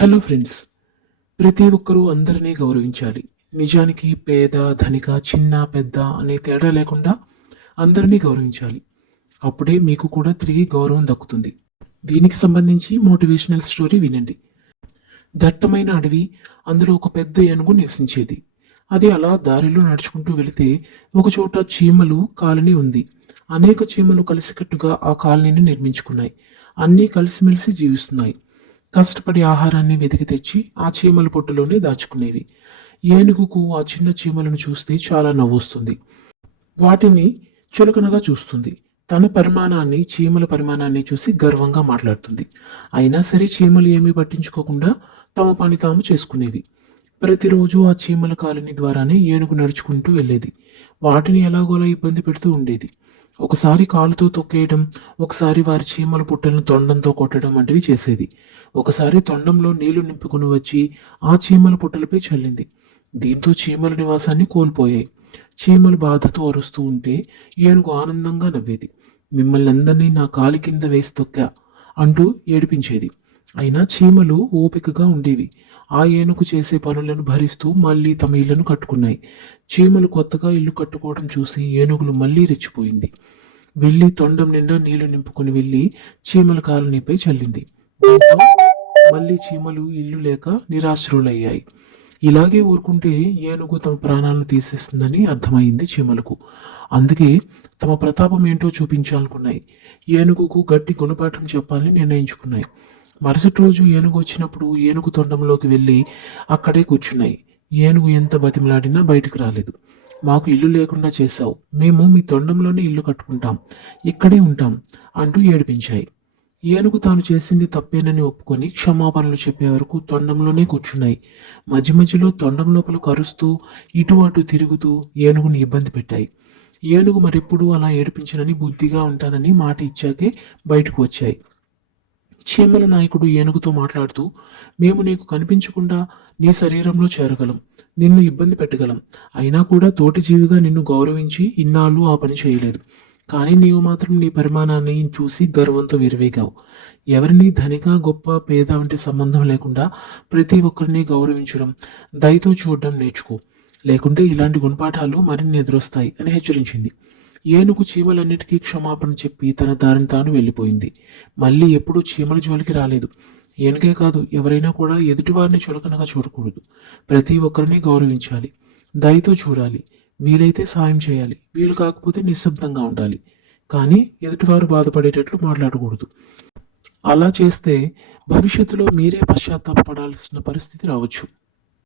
Hello friends ప్రతి ఒక్కరూ అందరినీ గౌరవించాలి. నిజానికి పేద ధనిక చిన్న పెద్ద అనే తేడా లేకుండా అందరినీ గౌరవించాలి. అప్పుడే మీకు కూడా తిరిగి గౌరవం దక్కుతుంది. దీనికి సంబంధించి మోటివేషనల్ స్టోరీ వినండి. దట్టమైన అడవి అందులో ఒక పెద్ద ఏనుగు నివసించేది. అది అలా దారిలో నడుచుకుంటూ వెళితే ఒకచోట చీమలు కాలనీ ఉంది. అనేక చీమలు కలిసికట్టుగా ఆ కాలనీని నిర్మించుకున్నాయి. అన్నీ కలిసిమెలిసి జీవిస్తున్నాయి. కష్టపడి ఆహారాన్ని వెతికి తెచ్చి ఆ చీమల పొట్టులోనే దాచుకునేవి ఏనుగుకు ఆ చిన్న చీమలను చూస్తే చాలా నవ్వొస్తుంది. వాటిని చులకనగా చూస్తుంది. తన పరిమాణాన్ని చీమల పరిమాణాన్ని చూసి గర్వంగా మాట్లాడుతుంది. అయినా సరే చీమలు ఏమీ పట్టించుకోకుండా తమ పని తాము చేసుకునేవి ప్రతిరోజు ఆ చీమల కాలనీ ద్వారానే ఏనుగు నడుచుకుంటూ వెళ్ళేది. వాటిని ఎలాగోలా ఇబ్బంది పెడుతూ ఉండేది. ఒకసారి కాలుతో తొక్కేయడం ఒకసారి వారి చీమల పుట్టలను తొండంతో కొట్టడం వంటివి చేసేది. ఒకసారి తొండంలో నీళ్ళు నింపుకుని వచ్చి ఆ చీమల పుట్టలపై చల్లింది. దీంతో చీమల నివాసాన్ని కోల్పోయాయి. చీమలు బాధతో అరుస్తూ ఉంటే ఏనుగు ఆనందంగా నవ్వేది. మిమ్మల్ని అందరినీ నా కాలి కింద వేసి తొక్కా అంటూ ఏడిపించేది. అయినా చీమలు ఓపికగా ఉండేవి. ఆ ఏనుగు చేసే పనులను భరిస్తూ మళ్ళీ తమ ఇళ్ళను కట్టుకున్నాయి. చీమలు కొత్తగా ఇల్లు కట్టుకోవడం చూసి ఏనుగులు మళ్ళీ రెచ్చిపోయింది. వెళ్ళి తొండం నిండా నీళ్ళు నింపుకుని వెళ్ళి చీమల కాలనీపై చల్లింది. మళ్ళీ చీమలు ఇల్లు లేక నిరాశ్రులయ్యాయి. ఇలాగే ఊరుకుంటే ఏనుగు తమ ప్రాణాలను తీసేస్తుందని అర్థమైంది చీమలకు. అందుకే తమ ప్రతాపం ఏంటో చూపించాలనుకున్నాయి. ఏనుగుకు గట్టి గుణపాఠం చెప్పాలని నిర్ణయించుకున్నాయి. మరుసటి రోజు ఏనుగు వచ్చినప్పుడు ఏనుగు తొండంలోకి వెళ్ళి అక్కడే కూర్చున్నాయి. ఏనుగు ఎంత బతిమలాడినా బయటకు రాలేదు. మాకు ఇల్లు లేకుండా చేశావు. మేము మీ తొండంలోనే ఇల్లు కట్టుకుంటాం. ఇక్కడే ఉంటాం అంటూ ఏడిపించాయి. ఏనుగు తాను చేసింది తప్పేనని ఒప్పుకొని క్షమాపణలు చెప్పే వరకు తొండంలోనే కూర్చున్నాయి. మధ్య మధ్యలో తొండం లోపల కరుస్తూ ఇటు అటు తిరుగుతూ ఏనుగుని ఇబ్బంది పెట్టాయి. ఏనుగు మరెప్పుడూ అలా ఏడిపించనని బుద్ధిగా ఉంటానని మాట ఇచ్చాకే బయటకు వచ్చాయి. చీమల నాయకుడు ఏనుగుతో మాట్లాడుతూ మేము నీకు కనిపించకుండా నీ శరీరంలో చేరగలం నిన్ను ఇబ్బంది పెట్టగలం. అయినా కూడా తోటి జీవిగా నిన్ను గౌరవించి ఇన్నాళ్ళు ఆ పని చేయలేదు. కానీ నీవు మాత్రం నీ పరిమాణాన్ని చూసి గర్వంతో విరివేగావు. ఎవరిని ధనిక గొప్ప పేద వంటి సంబంధం లేకుండా ప్రతి ఒక్కరిని గౌరవించడం దయతో చూడడం నేర్చుకో. లేకుంటే ఇలాంటి గుణపాఠాలు మరిన్ని ఎదురొస్తాయి అని హెచ్చరించింది. ఏనుగు చీమలన్నిటికీ క్షమాపణ చెప్పి తన దారిని తాను వెళ్ళిపోయింది. మళ్ళీ ఎప్పుడూ చీమల జోలికి రాలేదు. ఏనుగే కాదు ఎవరైనా కూడా ఎదుటివారిని చులకనగా చూడకూడదు. ప్రతి ఒక్కరిని గౌరవించాలి. దయతో చూడాలి. వీలైతే సాయం చేయాలి. వీలు కాకపోతే నిశ్శబ్దంగా ఉండాలి. కానీ ఎదుటివారు బాధపడేటట్లు మాట్లాడకూడదు. అలా చేస్తే భవిష్యత్తులో మీరే పశ్చాత్తాపడాల్సిన పరిస్థితి రావచ్చు.